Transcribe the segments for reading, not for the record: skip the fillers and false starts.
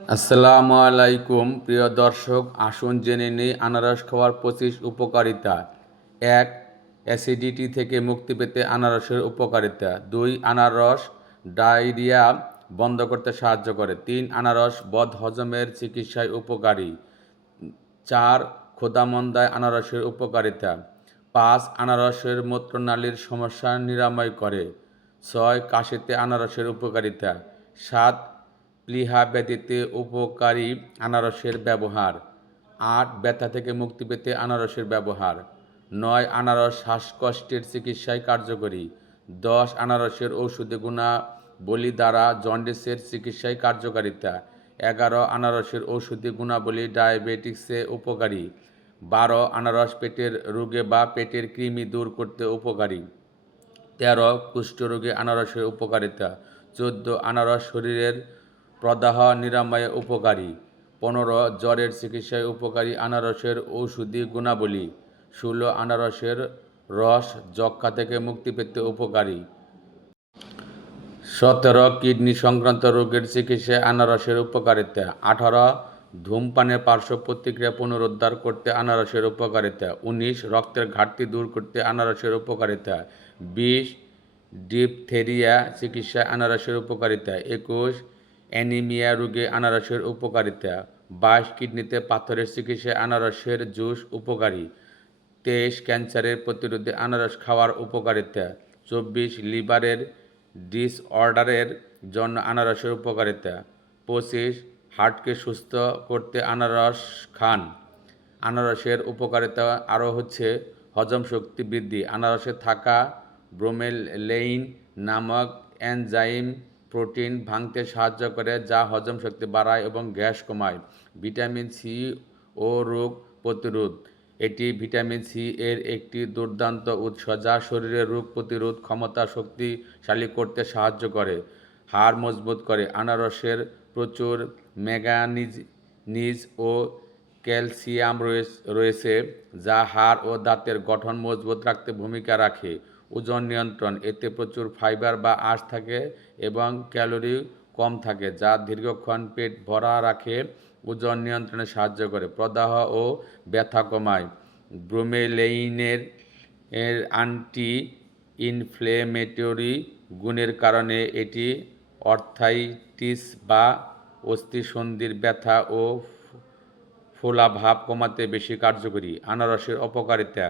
আসসালামু আলাইকুম প্রিয় দর্শক, আসুন জেনে নিই আনারস খাওয়ার 25 উপকারিতা। 1. অ্যাসিডিটি থেকে মুক্তি পেতে আনারসের উপকারিতা। 2. আনারস ডায়রিয়া বন্ধ করতে সাহায্য করে। 3. আনারস বদহজমের চিকিৎসায় উপকারী। 4. ক্ষুধামন্দায় আনারসের উপকারিতা। 5. আনারসের মূত্রনালীর সমস্যা নিরাময় করে। 6. কাশিতে আনারসের উপকারিতা। 7. প্লীহা ব্যথিতে উপকারী আনারসের ব্যবহার। 8. ব্যথা থেকে মুক্তি পেতে আনারসের ব্যবহার। 9. আনারস শ্বাসকষ্টের চিকিৎসায় কার্যকরী। 10. আনারসের ঔষধি গুণাবলী দ্বারা জন্ডিসের চিকিৎসায় কার্যকারিতা। 11. আনারসের ঔষধি গুণাবলী ডায়াবেটিক্সে উপকারী। 12. আনারস পেটের রোগে বা পেটের কৃমি দূর করতে উপকারী। 13. কুষ্ঠরোগে আনারসের উপকারিতা। 14. আনারস শরীরের প্রদাহ নিরাময়ে উপকারী। 15. জ্বরের চিকিৎসায় উপকারী আনারসের ঔষধি গুণাবলী। 16. আনারসের রস যক্ষ্মা থেকে মুক্তি পেতে উপকারী। 17. কিডনি সংক্রান্ত রোগের চিকিৎসায় আনারসের উপকারিতা। 18. ধূমপানের পার্শ্ব প্রতিক্রিয়া পুনরুদ্ধার করতে আনারসের উপকারিতা। 19. রক্তের ঘাটতি দূর করতে আনারসের উপকারিতা। 20. ডিপথেরিয়া চিকিৎসায় আনারসের উপকারিতা। 21. অ্যানিমিয়া রোগে আনারসের উপকারিতা। 22. কিডনিতে পাথরের চিকিৎসায় আনারসের জুস উপকারী। 23. ক্যান্সারের প্রতিরোধে আনারস খাওয়ার উপকারিতা। 24. লিভারের ডিসঅর্ডারের জন্য আনারসের উপকারিতা। 25. হার্টকে সুস্থ করতে আনারস খান। আনারসের উপকারিতা আরও হচ্ছে হজম শক্তি বৃদ্ধি। আনারসে থাকা ব্রোমেলেইন নামক এনজাইম প্রোটিন ভাঙতে সাহায্য করে, যা হজম শক্তি বাড়ায় এবং গ্যাস কমায়। ভিটামিন সি ও রোগ প্রতিরোধ। এটি ভিটামিন সি এর একটি দুর্দান্ত উৎস, যা শরীরের রোগ প্রতিরোধ ক্ষমতা শক্তিশালী করতে সাহায্য করে। হাড় মজবুত করে। আনারসের প্রচুর ম্যাঙ্গানিজ ও ক্যালসিয়াম রয়েছে, যা হাড় ও দাঁতের গঠন মজবুত রাখতে ভূমিকা রাখে। ওজন নিয়ন্ত্রণ। এতে প্রচুর ফাইবার বা আঁশ থাকে এবং ক্যালোরি কম থাকে, যা দীর্ঘক্ষণ পেট ভরা রাখে। ওজন নিয়ন্ত্রণে সাহায্য করে। প্রদাহ ও ব্যথা কমায়। ব্রোমেলেইনের অ্যান্টি ইনফ্লেমেটরি গুণের কারণে এটি আর্থ্রাইটিস বা অস্থিসন্ধির ব্যথা ও ফোলাভাব কমাতে বেশি কার্যকরী। আনারসের অপকারিতা।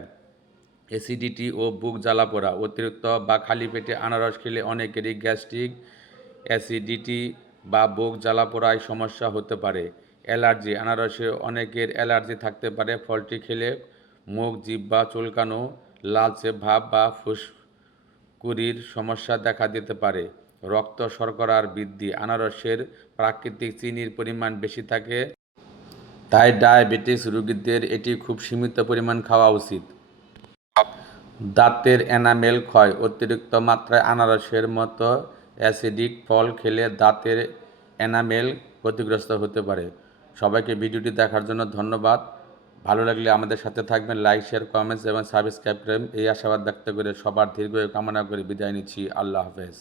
অ্যাসিডিটি ও বুক জ্বালাপোড়া। অতিরিক্ত বা খালি পেটে আনারস খেলে অনেকেরই গ্যাস্ট্রিক অ্যাসিডিটি বা বুক জ্বালাপোড়ায় সমস্যা হতে পারে। অ্যালার্জি। আনারসে অনেকের অ্যালার্জি থাকতে পারে। ফলটি খেলে মুখ, জিহ্বা চুলকানো, লালচে ভাব বা ফুসকুড়ির সমস্যা দেখা দিতে পারে। রক্ত শর্করার বৃদ্ধি। আনারসের প্রাকৃতিক চিনির পরিমাণ বেশি থাকে, তাই ডায়াবেটিস রোগীদের এটি খুব সীমিত পরিমাণ খাওয়া উচিত। দাঁতের এনামেল ক্ষয়। অতিরিক্ত মাত্রায় আনারসের মতো অ্যাসিডিক ফল খেলে দাঁতের এনামেল ক্ষতিগ্রস্ত হতে পারে। সবাইকে ভিডিওটি দেখার জন্য ধন্যবাদ। ভালো লাগলে আমাদের সাথে থাকবেন। লাইক, শেয়ার, কমেন্টস এবং সাবস্ক্রাইব করবেন। এই আশাবাদ ব্যক্ত করে সবার দীর্ঘায়ু কামনা করে বিদায় নিচ্ছি। আল্লাহ হাফেজ।